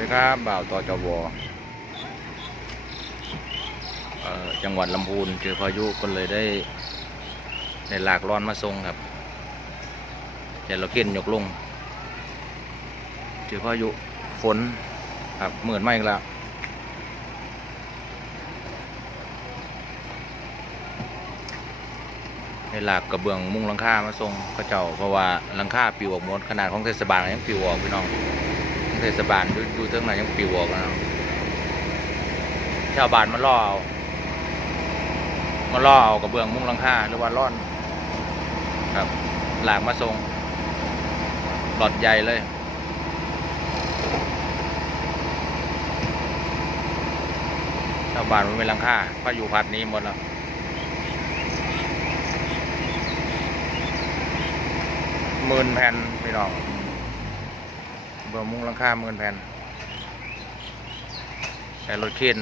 เลยครับบ่าวต่อจวจังหวัดลำพูนเจอพายุก็เลยได้หลากร้อนมาส่งครับแต่เราเข็นยกลงเจอพายุฝนครับเหมือนไม่อีกแล้วในหลากกระเบื้องมุ้งหลังคามาส่งกระเจ้าเพราะว่าหลังคาปิวออกหมดขนาดของเทศบาลยังปิวออกพี่น้องเทศบาลดูเท่าไหร่ยังปิวออกนะชาวบ้านมาล่อเอากระเบื้องมุ้งหลังคาหรือว่าร่อนครับหลากมาส่งหลอดใหญ่เลยชาวบ้านมันเป็นหลังคาพายุพัดนี้หมดแล้ว10,000 แผ่นพี่น้องเบื้องมุ้งหลังคา10,000 แผ่นแต่รถเข็น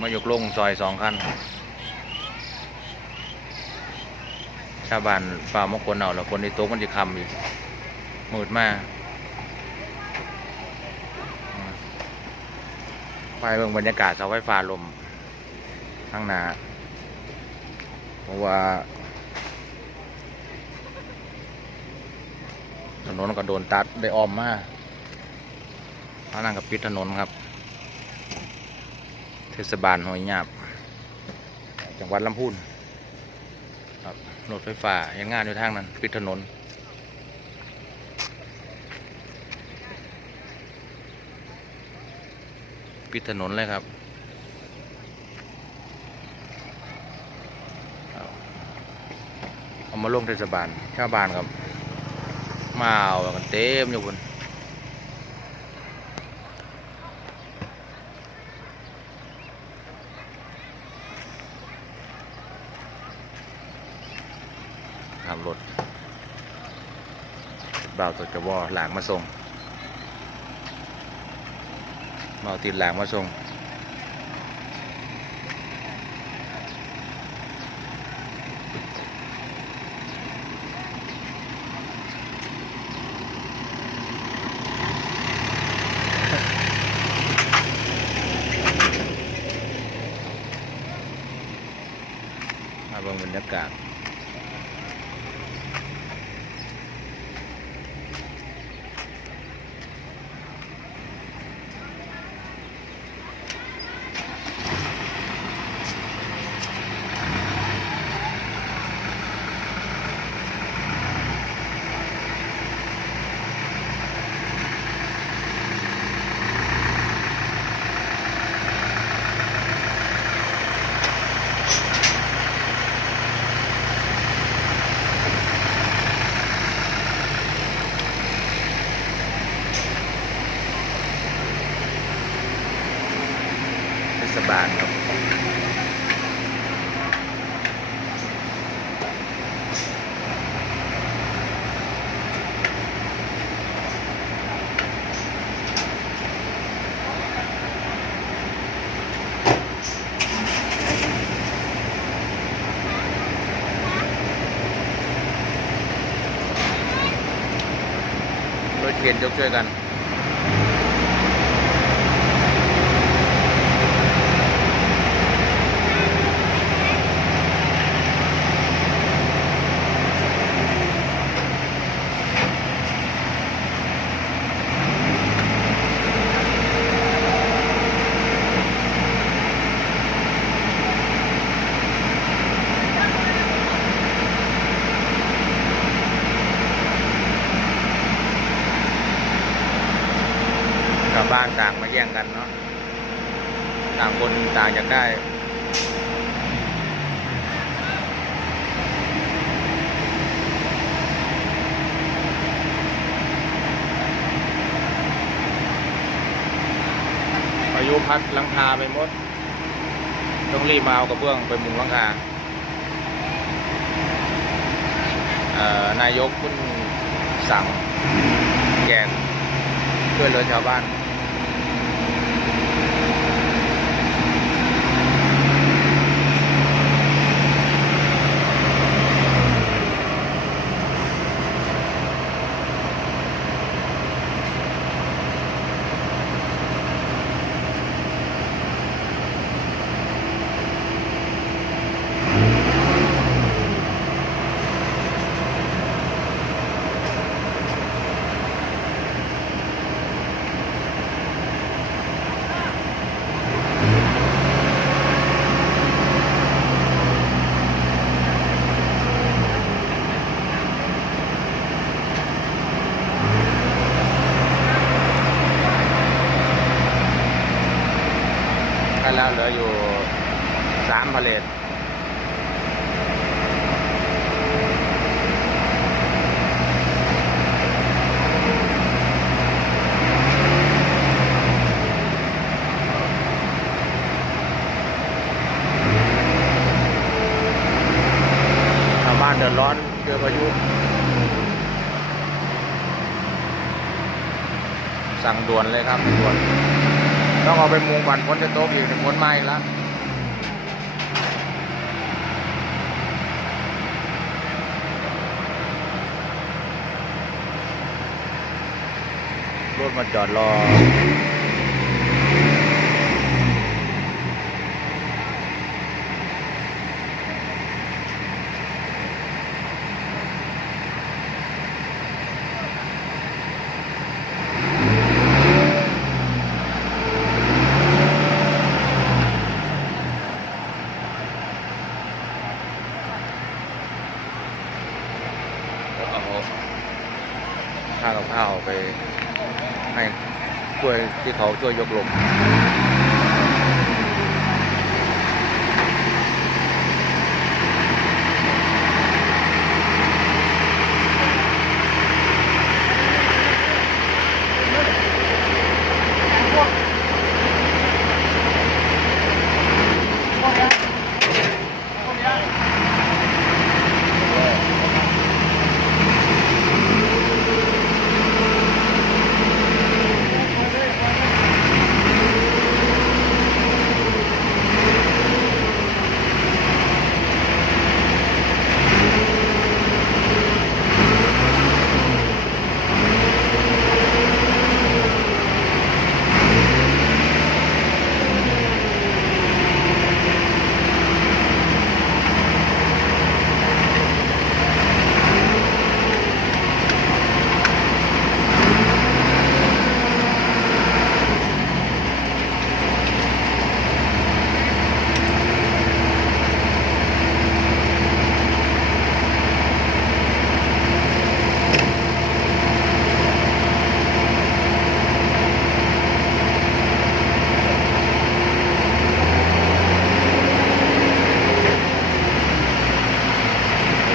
มายกลงซอย2 คันชาวบ้านฝ่ามงคลเอาแล้วคนที่โต๊ะมันจะคำอีกมืดมากไปเบื้องบรรยากาศเสาไฟฟ้าลมข้างหน้าเพราะว่าถนนก็โดนตัดได้อ้อมมาเพราะนั่งกับปิดถนนครับเทศบาลห้วยหยาบจังหวัดลำพูนครับรถไฟฟ้าเห็นงานอยู่ทางนั้นปิดถนนปิดถนนเลยครับเอามาลงเทศบาลชาวบ้านครับมาเอากันเต็มอยู่บนขับรถบ่าวตดกระวอหลางมาส่งบ่าวติดหลางมาส่งมาเบิ่งบรรยากาศเทศบาลครับรถเข็นยกช่วยกันชาวบ้านต่างมาแย่งกันเนาะต่างคนต่างอยากได้พายุพัดหลังคาไปหมดต้องรีบมาเอากระเบื้องไปมุงหลังคานายกคุณสั่งแจกช่วยเหลือชาวบ้าน เหลืออยู่3 พาเลทชาวบ้านเดือดร้อนเจอพายุสั่งด่วนเลยครับด่วนต้องเอาไปมุงก่อนฝนจะตกอีกฝนมาอีกแล้วรถมาจอดรอเอาข้าวกับข้าวไปให้ช่วยที่เขาช่วยยกลง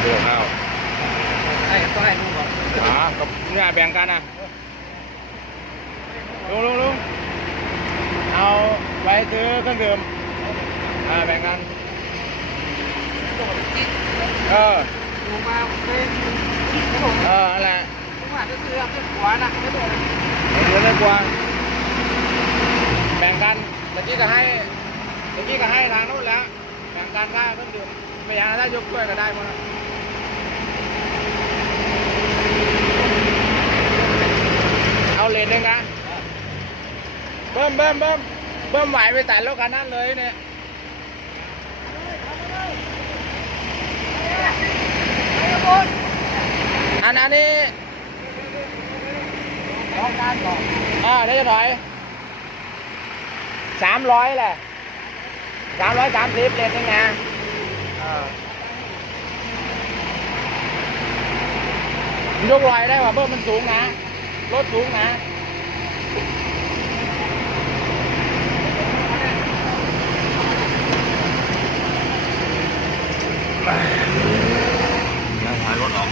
เรือข้าวกับเนี่ยแบ่งกันนะลุงเอาไว้ซื้อเครื่องดื่มแบ่งกันดูมาเป็นอะไร ผมอาจจะซื้อเป็นหัวนะไม่โดน ไม่กลัวแบ่งกันเมื่อกี้ก็ให้ทางนู้นแล้วแบ่งกันค่าเครื่องดื่มไม่อย่างถ้ายกถ้วยก็ได้หมดเอาเลนหนึ่งนะเบิ่มไหวไปแต่รถคันนั้นเลยเนี่ยอันนี้ต้องการก่อนได้จะถอย300แหละ330เลนหนึ่งนะยกลอยได้ว่ะเบิ่มมันสูงนะรถสูงนะยังถอยรถออก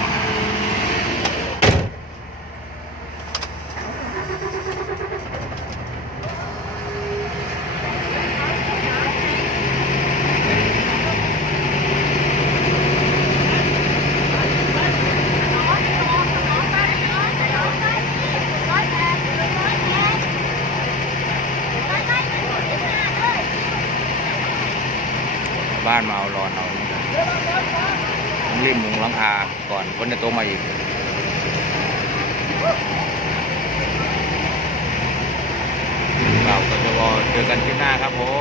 บ้านมาเอารอนเอาต้องรีบมุงหลังคาก่อนฝนจะตกมาอีกเราก็จะรอเจอกันที่หน้าครับผม